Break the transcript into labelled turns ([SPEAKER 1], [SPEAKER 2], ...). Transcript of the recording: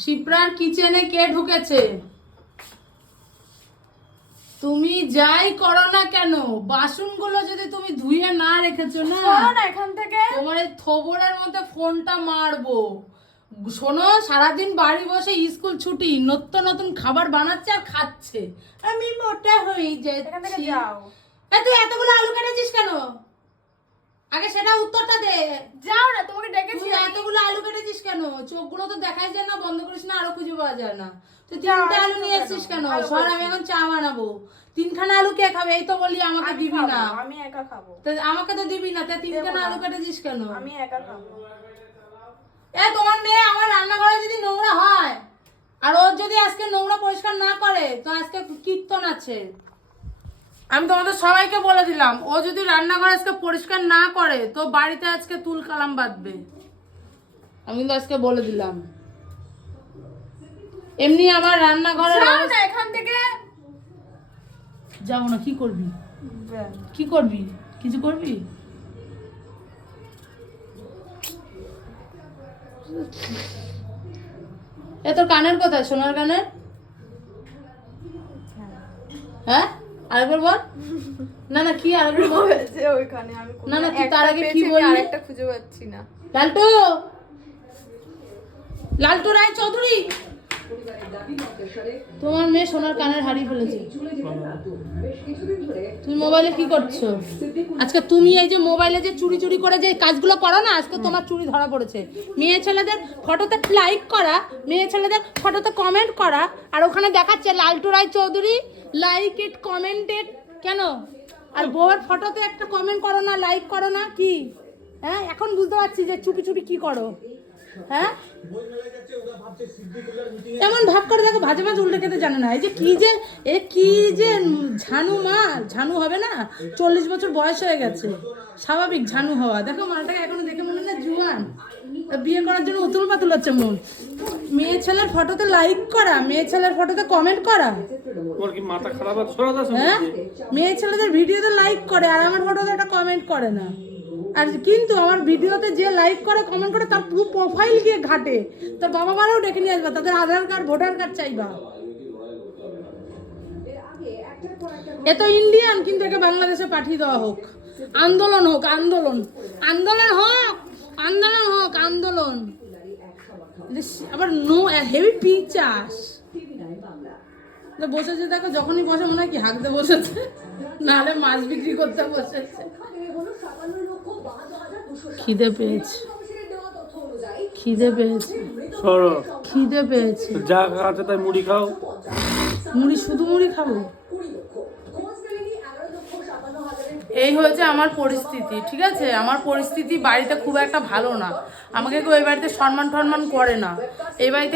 [SPEAKER 1] শিপ্রার কিচেনে কে ঢুকেছে? তুমি যাই করো না কেন? বাসনগুলো যদি তুমি ধুয়ে না রেখেছো না
[SPEAKER 2] না এখান থেকে।
[SPEAKER 1] তোমার এই থোবরের মধ্যে ফোনটা মারবো। শোনো সারাদিন বাড়ি বসে স্কুল ছুটি নতুন নতুন খাবার বানাচ্ছে আর খাচ্ছে। আমি মোটা হয়ে যাচ্ছি। তুই এতগুলো আলু কেটেছিস কেন? আগে সেটা উত্তরটা দে।
[SPEAKER 2] যাও না তোমাকে ডেকেছি
[SPEAKER 1] তুই এতগুলো আলু কেটেছিস কেন? চোখগুলো তো দেখাই যায় না বন্ধ করিস না আরও খুঁজে পাওয়া যায় না। তুই তিনটে আলু নিয়ে? এসেছিস কেন? সর আমি এখন চা বানাবো। তিনখানা আলু কে খাবে? এই তো বললি আমাকে দিবি না।
[SPEAKER 2] আমি একা খাব।
[SPEAKER 1] তা আমাকে তো দিবি না তা তিনখানা আলু কেটেছিস কেন?
[SPEAKER 2] আমি একা খাব।
[SPEAKER 1] এ তোমার মেয়ে আমার রান্নাঘরে যদি নোংরা হয় আর ওর যদি আজকে নোংরা পরিষ্কার না করে তো আজকে কীর্তন আছে। আমি তোমাদের সবাইকে বলে দিলাম ও যদি রান্নাঘর আজকে পরিষ্কার না করে তো বাড়িতে আজকে তুল কালাম বাঁধবে। আমি কিন্তু আজকে বলে দিলাম। এমনি আমার রান্নাঘরে
[SPEAKER 2] এখান থেকে।
[SPEAKER 1] যাব না কি করবি? কি করবি? কিছু করবি? এ তোর কানের কোথায়? সোনার কানের? হ্যাঁ? আরেকবার বল। না না কি আরেকবার বল?
[SPEAKER 2] রয়েছে ওইখানে আমি
[SPEAKER 1] না, না, তুই তার আগে কি বললি?
[SPEAKER 2] আরেকটা খুঁজে পাচ্ছি না।
[SPEAKER 1] লালটু! লালটু রায় চৌধুরী তোমার মেয়ে সোনার কানের হারিয়ে ফেলেছে। তুমি মোবাইলে কি করছ? আজকে তুমি এই যে মোবাইলে যে চুরি চুরি করে যে কাজগুলো করো না আজকে তোমার চুরি ধরা পড়েছে। মেয়ে ছেলেদের ফটোতে লাইক করা মেয়ে ছেলেদের ফটোতে কমেন্ট করা আর ওখানে দেখাচ্ছে Laltu Roy Chowdhury like it commented কেন? আর বউয়ের ফটোতে একটা কমেন্ট করো না লাইক করো না, কি? হ্যাঁ এখন বুঝতে পারছি যে চুপি চুপি কি করো। হ্যাঁ? এমন ভাব করে দেখো, ভাজে মাছ উল্টে খেতে জানে না। এই যে কি যে, এ কি যে ঝানু মা, ঝানু হবে না? চল্লিশ বছর বয়স হয়ে গেছে। স্বাভাবিক ঝানু হওয়া। দেখো মালটাকে এখনও দেখে মনে না, জুয়ান। বিয়ে করার জন্য উতুল পাতুল হচ্ছে মন। মেয়ে ছেলের ফটোতে লাইক করা মেয়ে ছেলের ফটোতে কমেন্ট করা।
[SPEAKER 3] তোমার কি মাথা খারাপ আছে?
[SPEAKER 1] হ্যাঁ? মেয়ে ছেলেদের ভিডিওতে লাইক করে আর আমার ফটোতে একটা কমেন্ট করে না। আর কিন্তু আমার ভিডিওতে যে লাইক করে কমেন্ট করে তার পুরো প্রোফাইল গিয়ে ঘাটে। তোর বাবা মারাও ডেকে নিয়ে আসবা তাদের আধার কার্ড ভোটার কার্ড চাইবা। এ তো ইন্ডিয়ান কিন্তু একে বাংলাদেশে পাঠিয়ে দেওয়া হোক। আন্দোলন হোক আন্দোলন। আন্দোলন হোক আন্দোলন হোক আন্দোলন। আবার নো হেভি পিচাস তো বসেছে দেখো যখনই বসে মনে হয় কি হাঁকতে বসেছে। নাহলে মাছ বিক্রি করতে বসেছে। খিদে পেয়েছে। খিদে পেয়েছে।
[SPEAKER 3] সরো।
[SPEAKER 1] খিদে পেয়েছে।
[SPEAKER 3] যা আছে তাই মুড়ি খাও।
[SPEAKER 1] মুড়ি শুধু মুড়ি খাব? এই হয়েছে আমার পরিস্থিতি, ঠিক আছে? আমার পরিস্থিতি বাড়িতে খুব একটা ভালো না। আমাকে কেউ এই বাড়িতে সম্মান টম্মান করে না। এই বাড়িতে